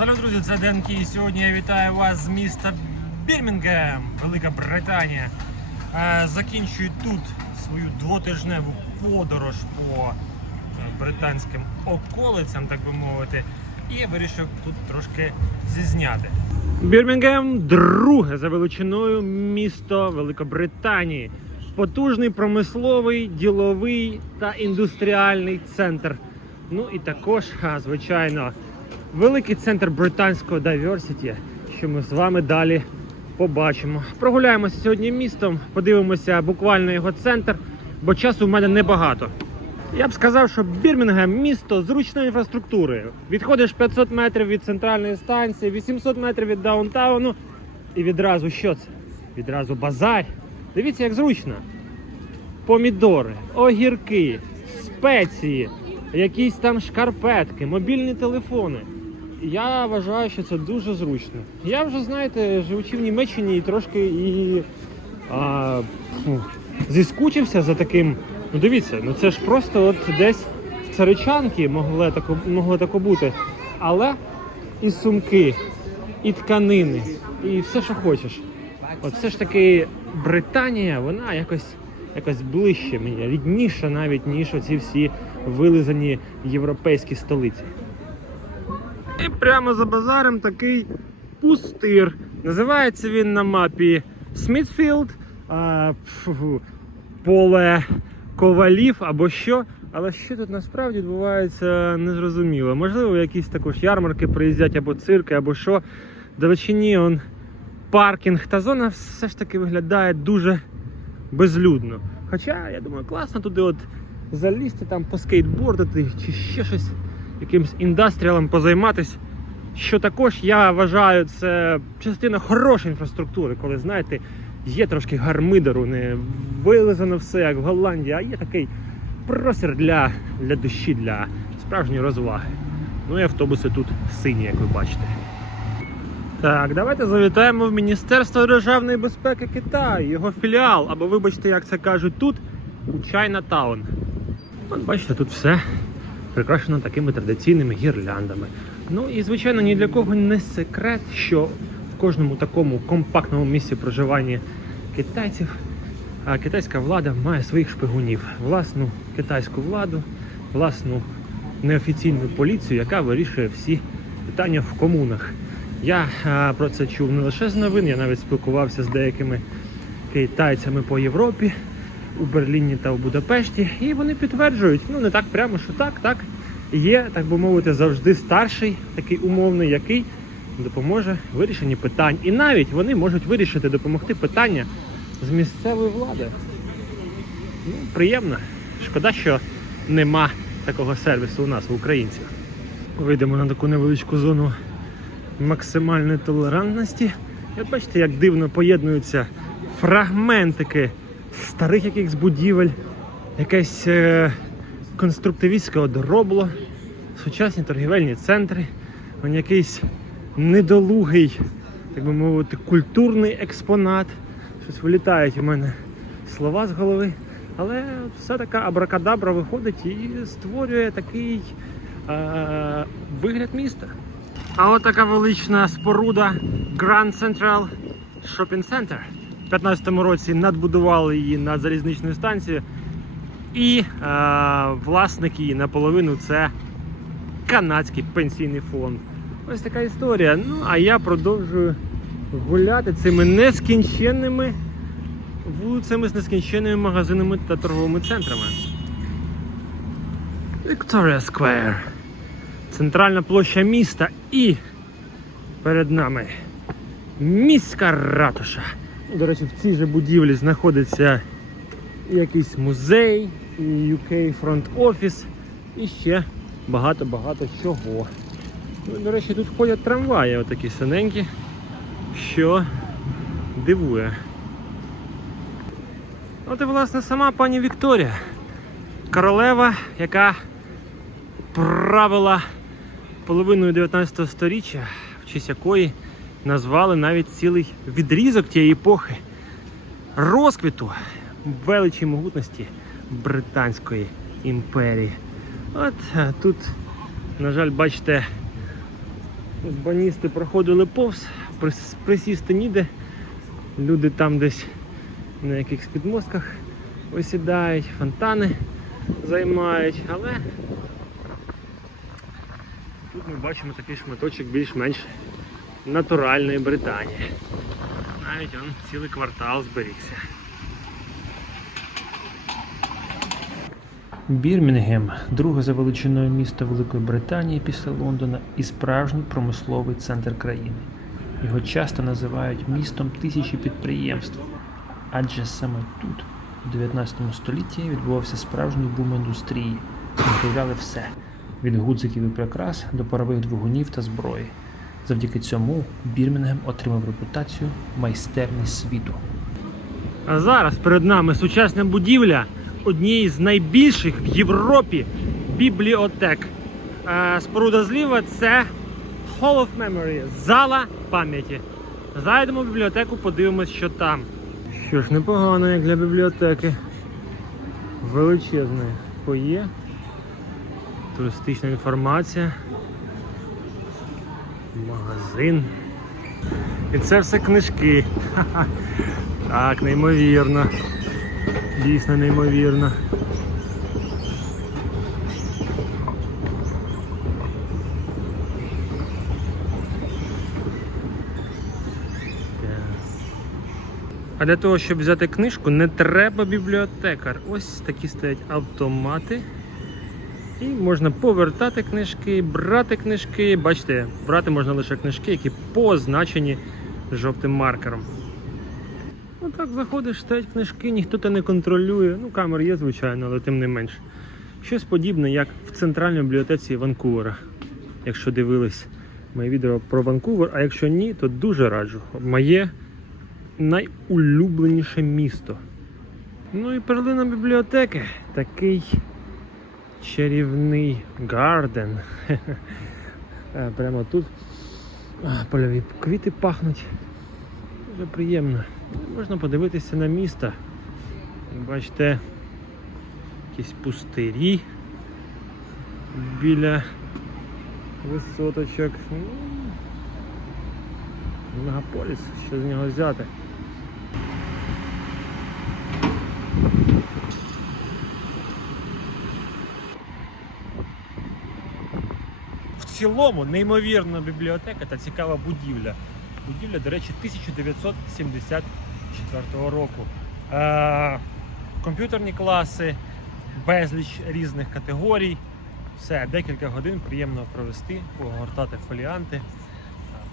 Салют, друзі, це Денкі. Сьогодні я вітаю вас з міста Бірмінгем, Велика Британія. Е, Закінчую тут свою двотижневу подорож по е, британським околицям, так би мовити. І я вирішив тут трошки зізняти. Бірмінгем друге за величиною місто Великобританії. Потужний промисловий, діловий та індустріальний центр. Ну і також, звичайно, великий центр британського diversity, що ми з вами далі побачимо. Прогуляємося сьогодні містом, подивимося буквально його центр, бо часу в мене небагато. Я б сказав, що Бірмінгем місто зручної інфраструктури. Відходиш 500 метрів від центральної станції, 800 метрів від даунтауну, і відразу що це? Відразу базар. Дивіться, як зручно. Помідори, огірки, спеції, якісь там шкарпетки, мобільні телефони. Я вважаю, що це дуже зручно. Я вже, знаєте, живучи в Німеччині і трошки і а, фу, зіскучився за таким. Ну дивіться, ну це ж просто от десь в царичанки могло тако, могло тако бути. Але і сумки, і тканини, і все, що хочеш. От все ж таки Британія, вона якось, якось ближче мені, рідніша навіть, ніж оці всі вилизані європейські столиці. І прямо за базаром такий пустир. Називається він на мапі Смітфілд, а, фу, поле ковалів або що. Але що тут насправді відбувається, незрозуміло. Можливо, якісь також ярмарки приїздять або цирки, або що. Далечині он паркінг та зона все ж таки виглядає дуже безлюдно. Хоча, я думаю, класно туди от залізти, там поскейтбордити чи ще щось, якимсь індастріалом позайматись. Що також я вважаю, це частина хорошої інфраструктури, коли знаєте, є трошки гармидеру, не вилизано все, як в Голландії, а є такий простір для, для душі, для справжньої розваги. Ну і автобуси тут сині, як ви бачите. Так, давайте завітаємо в Міністерство державної безпеки Китаю, його філіал, або вибачте, як це кажуть тут, у Чайнатаун. От бачите, тут все прикрашено такими традиційними гірляндами. Ну і звичайно, ні для кого не секрет, що в кожному такому компактному місці проживання китайців китайська влада має своїх шпигунів, власну китайську владу, власну неофіційну поліцію, яка вирішує всі питання в комунах. Я про це чув не лише з новин, я навіть спілкувався з деякими китайцями по Європі, у Берліні та у Будапешті, і вони підтверджують, ну не так прямо, що так, так. Є, так би мовити, завжди старший, такий умовний, який допоможе в вирішенні питань. І навіть вони можуть вирішити, допомогти питання з місцевої влади. Ну, приємно. Шкода, що нема такого сервісу у нас, у українців. Вийдемо на таку невеличку зону максимальної толерантності. І от бачите, як дивно поєднуються фрагментики старих якихось будівель, якесь е, конструктивістське одоробло, сучасні торгівельні центри, он якийсь недолугий, так би мовити, культурний експонат. Щось вилітають у мене слова з голови. Але все така абракадабра виходить і створює такий е, вигляд міста. А от така велична споруда Grand Central Shopping Center. У 2015 році надбудували її над залізничною станцією. І е, власник її наполовину це канадський пенсійний фонд. Ось така історія. Ну, а я продовжую гуляти цими нескінченними вулицями з нескінченними магазинами та торговими центрами. Victoria Square. Центральна площа міста і перед нами міська ратуша. До речі, в цій же будівлі знаходиться якийсь музей, і UK Front Office і ще багато-багато чого. Ну, До речі, тут ходять трамваї, отакі синенькі, що дивує. От і власне сама пані Вікторія, королева, яка правила половиною 19 століття, в честь якої назвали навіть цілий відрізок тієї епохи розквіту величі могутності Британської імперії. От тут, на жаль, бачите, баністи проходили повз, присісти ніде. Люди там десь на якихось підмостках осідають, фонтани займають, але тут ми бачимо такий шматочок більш-менш натуральної Британії. Навіть он цілий квартал зберігся. Бірмінгем друге за величиною місто Великої Британії після Лондона і справжній промисловий центр країни. Його часто називають містом тисячі підприємств, адже саме тут, у 19 столітті, відбувався справжній бум індустрії. Виготовляли все від гудзиків і прикрас до парових двигунів та зброї. Завдяки цьому Бірмінгем отримав репутацію майстерні світу. А зараз перед нами сучасна будівля однієї з найбільших в Європі бібліотек. Споруда зліва це Hall of Memory, зала пам'яті. Зайдемо в бібліотеку, подивимось, що там. Що ж, непогано, як для бібліотеки. Величезне фоє, туристична інформація, магазин. І це все книжки. Так, неймовірно. Дійсно неймовірно. А для того, щоб взяти книжку, не треба бібліотекар. Ось такі стоять автомати. І можна повертати книжки, брати книжки. Бачите, брати можна лише книжки, які позначені жовтим маркером. Отак заходиш, стоять книжки, ніхто те не контролює. Ну, камери є, звичайно, але тим не менш. Щось подібне, як в центральній бібліотеці Ванкувера. Якщо дивились моє відео про Ванкувер, а якщо ні, то дуже раджу. Моє найулюбленіше місто. Ну і перлина бібліотеки. Такий чарівний гарден. Е, Прямо тут польові квіти пахнуть. Дуже приємно. Можна подивитися на місто. Бачите, якісь пустирі біля висоточок. Мегаполіс, що з нього взяти. Цілому неймовірна бібліотека та цікава будівля. Будівля, до речі, 1974 року. Е, комп'ютерні класи, безліч різних категорій. Все, декілька годин приємно провести, погортати фоліанти,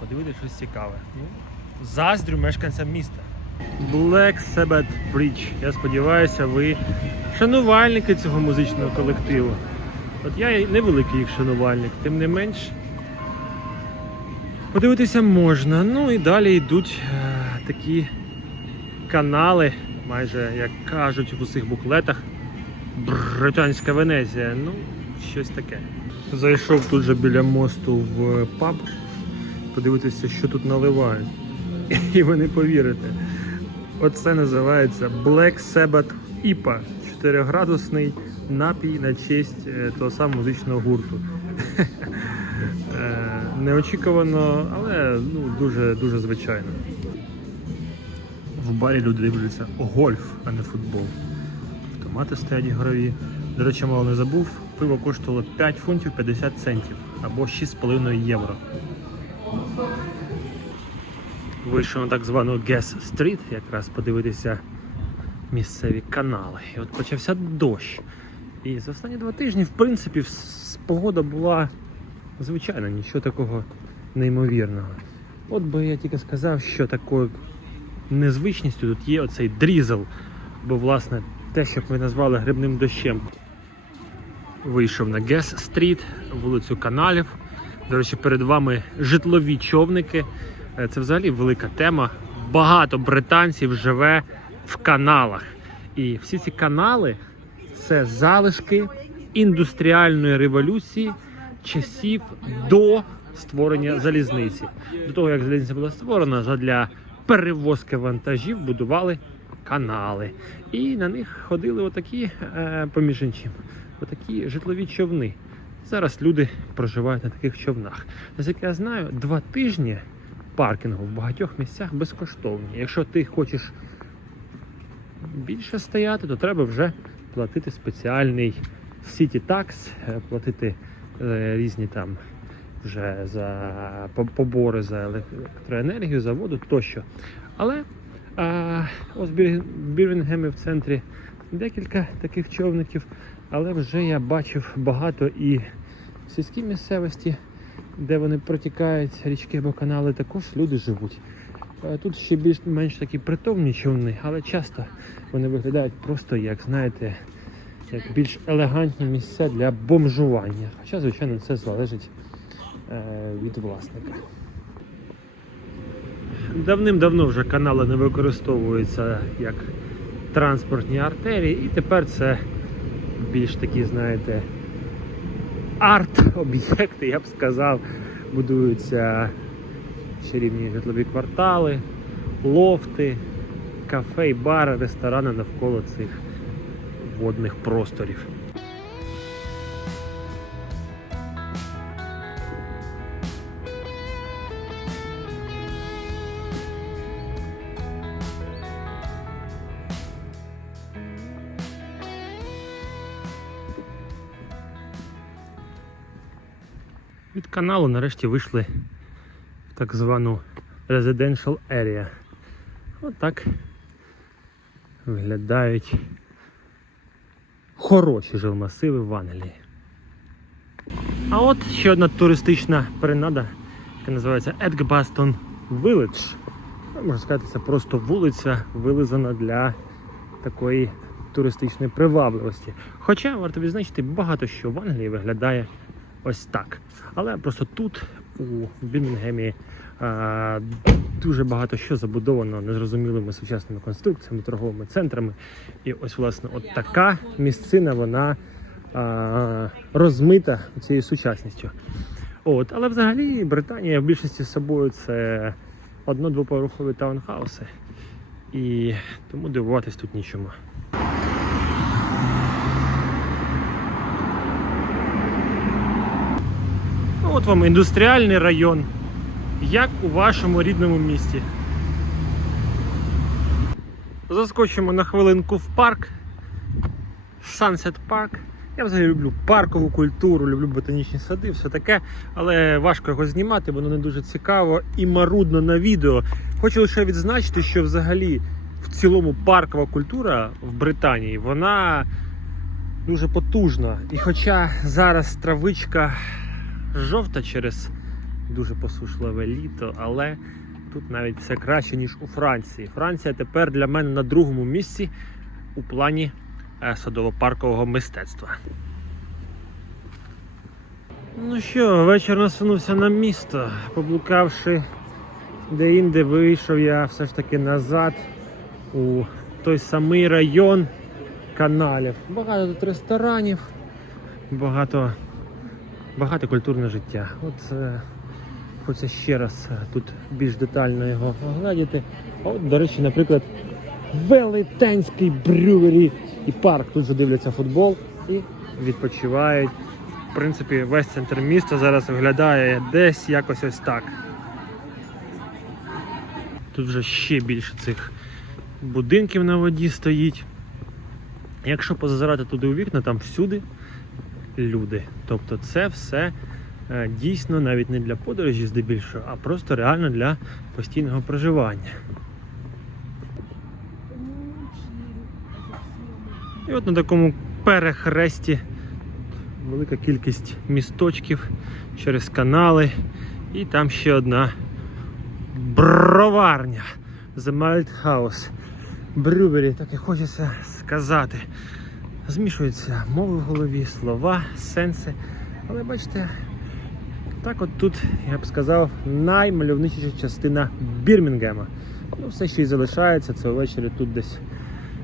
подивитися щось цікаве. Ну, заздрю мешканцям міста. Black Sabbath Bridge. Я сподіваюся, ви шанувальники цього музичного колективу. От я невеликий їх шанувальник, тим не менш. Подивитися можна. Ну і далі йдуть е, такі канали, майже як кажуть в усіх буклетах. Британська Венезія. Ну, щось таке. Зайшов тут же біля мосту в паб, подивитися, що тут наливають. І ви не повірите. Оце називається Black Sabbath IPA. 4-градусний напій на честь е, того самого музичного гурту. Е, Неочікувано, але ну, дуже, дуже звичайно. В барі люди дивляться гольф, а не футбол. Автомати стоять ігрові. До речі, мало не забув, пиво коштувало 5 фунтів 50 центів або 6,5 євро. Вийшов на так звану Guess Street, якраз подивитися місцеві канали. І от почався дощ. І за останні два тижні, в принципі, погода була звичайна, нічого такого неймовірного. От би я тільки сказав, що такою незвичністю тут є оцей дрізел, бо власне те, що ми назвали грибним дощем. Вийшов на Гес Стріт, вулицю каналів. До речі, перед вами житлові човники. Е, Це взагалі велика тема. Багато британців живе в каналах. І всі ці канали це залишки індустріальної революції часів до створення залізниці. До того, як залізниця була створена, для перевозки вантажів будували канали. І на них ходили отакі, е, поміж іншим, отакі житлові човни. Зараз люди проживають на таких човнах. Наскільки я знаю, два тижні паркінгу в багатьох місцях безкоштовні. Якщо ти хочеш більше стояти, то треба вже платити спеціальний City Tax, е, платити е, різні там вже за побори за електроенергію, за воду тощо. Але а, ось в Бір- Бірмінгемі в центрі декілька таких човників, але вже я бачив багато і в сільській місцевості, де вони протікають річки або канали, також люди живуть. Е, Тут ще більш-менш такі притомні човни, але часто вони виглядають просто як, знаєте, як більш елегантні місця для бомжування. Хоча, звичайно, це залежить е, від власника. Давним-давно вже канали не використовуються як транспортні артерії, і тепер це більш такі, знаєте, арт-об'єкти, я б сказав, будуються чарівні житлові квартали, лофти, кафе, бари, ресторани навколо цих водних просторів. Від каналу нарешті вийшли так звану Residential Area. Отак виглядають хороші жилмасиви в Англії. А от ще одна туристична принада, яка називається Edgbaston Village. Ну, Можна сказати, це просто вулиця, вилизана для такої туристичної привабливості. Хоча варто відзначити, багато що в Англії виглядає ось так. Але просто тут, у Бірмінгемі, дуже багато що забудовано незрозумілими сучасними конструкціями, торговими центрами. І ось, власне, от така місцина, вона а, розмита цією сучасністю. От, але взагалі Британія в більшості з собою це одно-двоповерхові таунхауси. І тому дивуватись тут нічому. От вам індустріальний район, як у вашому рідному місті. Заскочимо на хвилинку в парк. Sunset Park. Я взагалі люблю паркову культуру, люблю ботанічні сади, все таке, але важко його знімати, воно не дуже цікаво і марудно на відео. Хочу лише відзначити, що взагалі в цілому паркова культура в Британії, вона дуже потужна. І хоча зараз травичка жовта через дуже посушливе літо, але тут навіть все краще, ніж у Франції. Франція тепер для мене на другому місці у плані е, садово-паркового мистецтва. Ну що, вечір насунувся на місто. Поблукавши де-інде, вийшов я все ж таки назад у той самий район каналів. Багато тут ресторанів, багато багато культурне життя. От е, хочеться ще раз е, тут більш детально його оглядіти. От, до речі, наприклад, велетенський брювері і парк. Тут же дивляться футбол і відпочивають. В принципі, весь центр міста зараз виглядає десь якось ось так. Тут вже ще більше цих будинків на воді стоїть. Якщо позазирати туди у вікна, там всюди люди. Тобто це все е, дійсно навіть не для подорожі здебільшого, а просто реально для постійного проживання. І от на такому перехресті велика кількість місточків через канали. І там ще одна броварня. The Malt House. Брюбері, так і хочеться сказати. Змішуються мови в голові, слова, сенси. Але бачите, так от тут, я б сказав, наймальовничіша частина Бірмінгема. Ну, все, що і залишається, це ввечері тут десь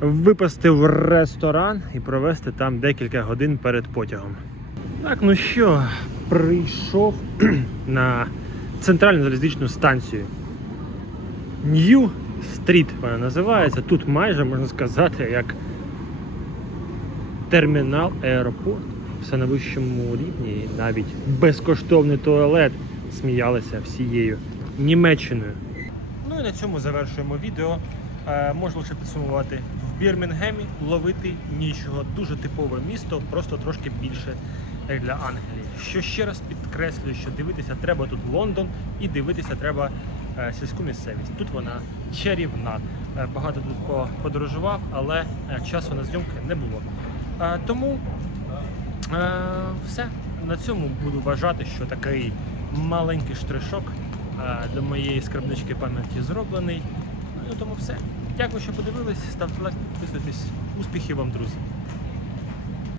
випасти в ресторан і провести там декілька годин перед потягом. Так, ну що, прийшов на центральну залізничну станцію. Нью Стріт вона називається. Тут майже можна сказати як термінал аеропорт. все на вищому рівні, і навіть безкоштовний туалет сміялися всією Німеччиною. Ну і на цьому завершуємо відео. Е, можу лише підсумувати в Бірмінгемі ловити нічого. Дуже типове місто, просто трошки більше для Англії. Що ще раз підкреслюю, що дивитися треба тут Лондон і дивитися треба е, сільську місцевість. Тут вона чарівна. Е, багато тут подорожував, але часу на зйомки не було. Е, тому е, все. На цьому буду вважати, що такий маленький штришок е, до моєї скарбнички пам'яті зроблений. Ну, тому все. Дякую, що подивились. Ставте лайк, підписуйтесь. Успіхів вам, друзі!